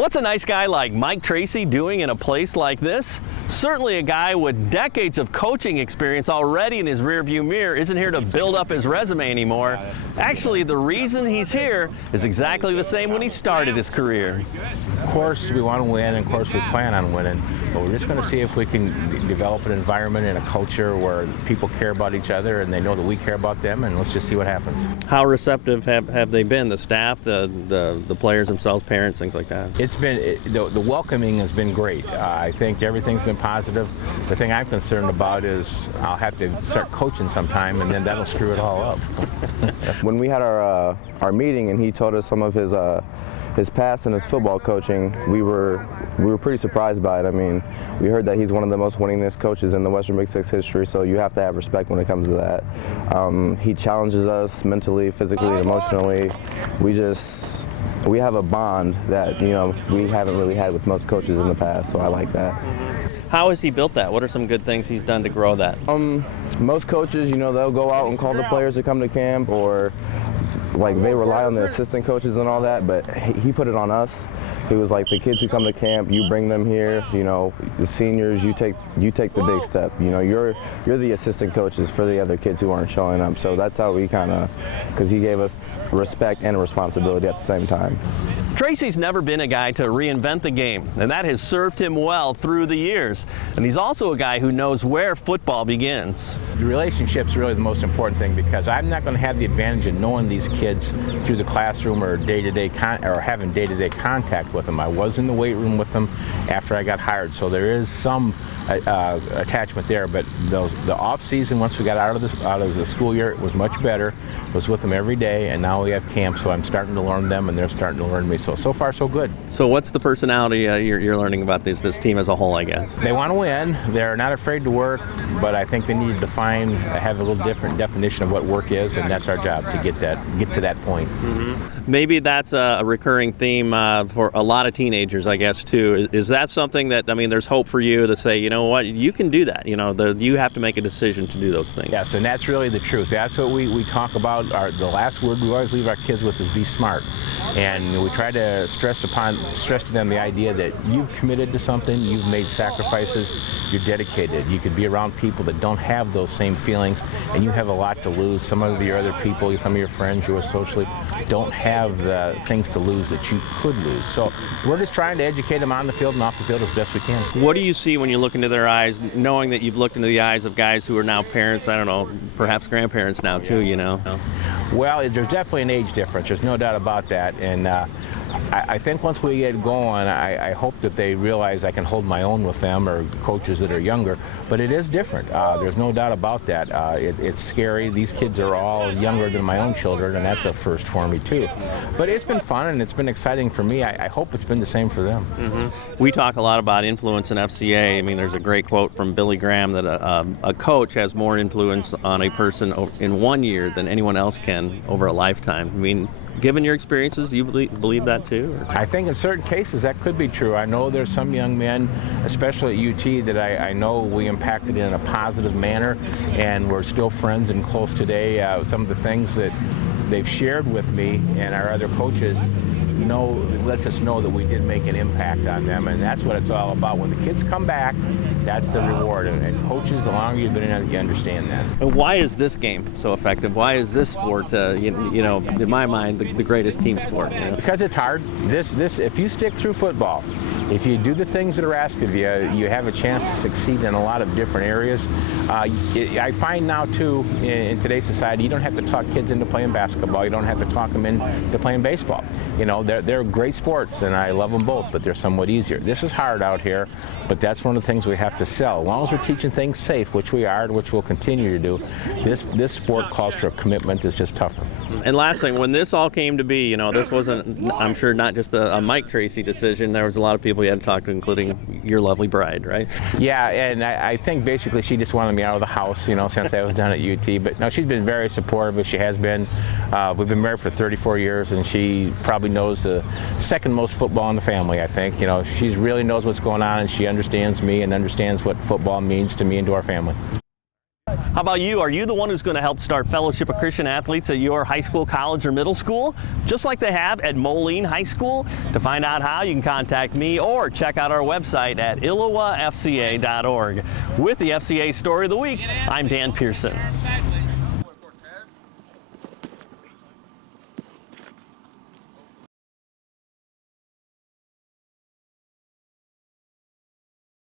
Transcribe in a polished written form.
What's a nice guy like Mike Tracey doing in a place like this? Certainly a guy with decades of coaching experience already in his rearview mirror isn't here to build up his resume anymore. Actually, the reason he's here is exactly the same when he started his career. Of course we want to win, and of course we plan on winning, but we're just going to see if we can develop an environment and a culture where people care about each other and they know that we care about them, and let's just see what happens. How receptive have they been, the staff, the players themselves, parents, things like that? It's been, the welcoming has been great. I think everything's been positive. The thing I'm concerned about is I'll have to start coaching sometime, and then that'll screw it all up. When we had our meeting and he told us some of his past and his football coaching, we were pretty surprised by it. I mean, we heard that he's one of the most winningest coaches in the Western Big Six history, so you have to have respect when it comes to that. He challenges us mentally, physically, and emotionally. We have a bond that, you know, we haven't really had with most coaches in the past, so I like that. How has he built that? What are some good things he's done to grow that? Most coaches, you know, they'll go out and call the players to come to camp, or like they rely on the assistant coaches and all that, but he put it on us. He was like, the kids who come to camp, you bring them here, you know, the seniors, you take the big step. You know, you're the assistant coaches for the other kids who aren't showing up. So that's how we kind of, because he gave us respect and responsibility at the same time. Tracey's never been a guy to reinvent the game, and that has served him well through the years. And he's also a guy who knows where football begins. The relationship's really the most important thing, because I'm not going to have the advantage of knowing these kids through the classroom or having day-to-day contact with them. I was in the weight room with them after I got hired, so there is some attachment there. But the off season, once we got out of the school year, it was much better. I was with them every day, and now we have camp, so I'm starting to learn them, and they're starting to learn me. So far, so good. So what's the personality you're learning about this team as a whole, I guess? They want to win. They're not afraid to work, but I think they need to have a little different definition of what work is, and that's our job to get to that point. Mm-hmm. Maybe that's a recurring theme for a lot of teenagers, I guess, too. Is that something that, I mean, there's hope for you to say, you know what, you can do that. You know, you have to make a decision to do those things. Yes, and that's really the truth. That's what we talk about. The last word we always leave our kids with is be smart. And we try to stress to them the idea that you've committed to something, you've made sacrifices, you're dedicated. You could be around people that don't have those same feelings, and you have a lot to lose. Some of your other people, some of your friends you are socially, don't have the things to lose that you could lose. So we're just trying to educate them on the field and off the field as best we can. What do you see when you look into their eyes, knowing that you've looked into the eyes of guys who are now parents, I don't know, perhaps grandparents now too, you know? Well, there's definitely an age difference. There's no doubt about that. And I think once we get going, I hope that they realize I can hold my own with them, or coaches that are younger. But it is different. There's no doubt about that. It's scary. These kids are all younger than my own children, and that's a first for me too. But it's been fun, and it's been exciting for me. I hope it's been the same for them. Mm-hmm. We talk a lot about influence in FCA. I mean, there's a great quote from Billy Graham that a coach has more influence on a person in 1 year than anyone else can over a lifetime. I mean, given your experiences, do you believe that too? Or? I think in certain cases that could be true. I know there's some young men, especially at UT, that I know we impacted in a positive manner, and we're still friends and close today. Some of the things that they've shared with me and our other coaches lets us know that we did make an impact on them, and that's what it's all about. When the kids come back, that's the reward. And coaches, the longer you've been in it, you understand that. And why is this game so effective? Why is this sport, you know, in my mind, the greatest team sport? You know? Because it's hard. If you stick through football, if you do the things that are asked of you, you have a chance to succeed in a lot of different areas. I find now, too, in today's society, you don't have to talk kids into playing basketball. You don't have to talk them into playing baseball. You know, they're great sports, and I love them both, but they're somewhat easier. This is hard out here, but that's one of the things we have to sell. As long as we're teaching things safe, which we are, and which we'll continue to do, this sport calls for a commitment that's just tougher. And last thing, when this all came to be, you know, this wasn't, I'm sure, not just a Mike Tracey decision. There was a lot of people you had to talk to, including your lovely bride, right? Yeah, and I think basically she just wanted me out of the house, you know, since I was done at UT. But no, she's been very supportive, as she has been. We've been married for 34 years, and she probably knows the second most football in the family, I think. You know, she really knows what's going on, and she understands me and understands what football means to me and to our family. How about you? Are you the one who's going to help start Fellowship of Christian Athletes at your high school, college, or middle school, just like they have at Moline High School? To find out how, you can contact me or check out our website at illowafca.org. With the FCA Story of the Week, I'm Dan Pearson.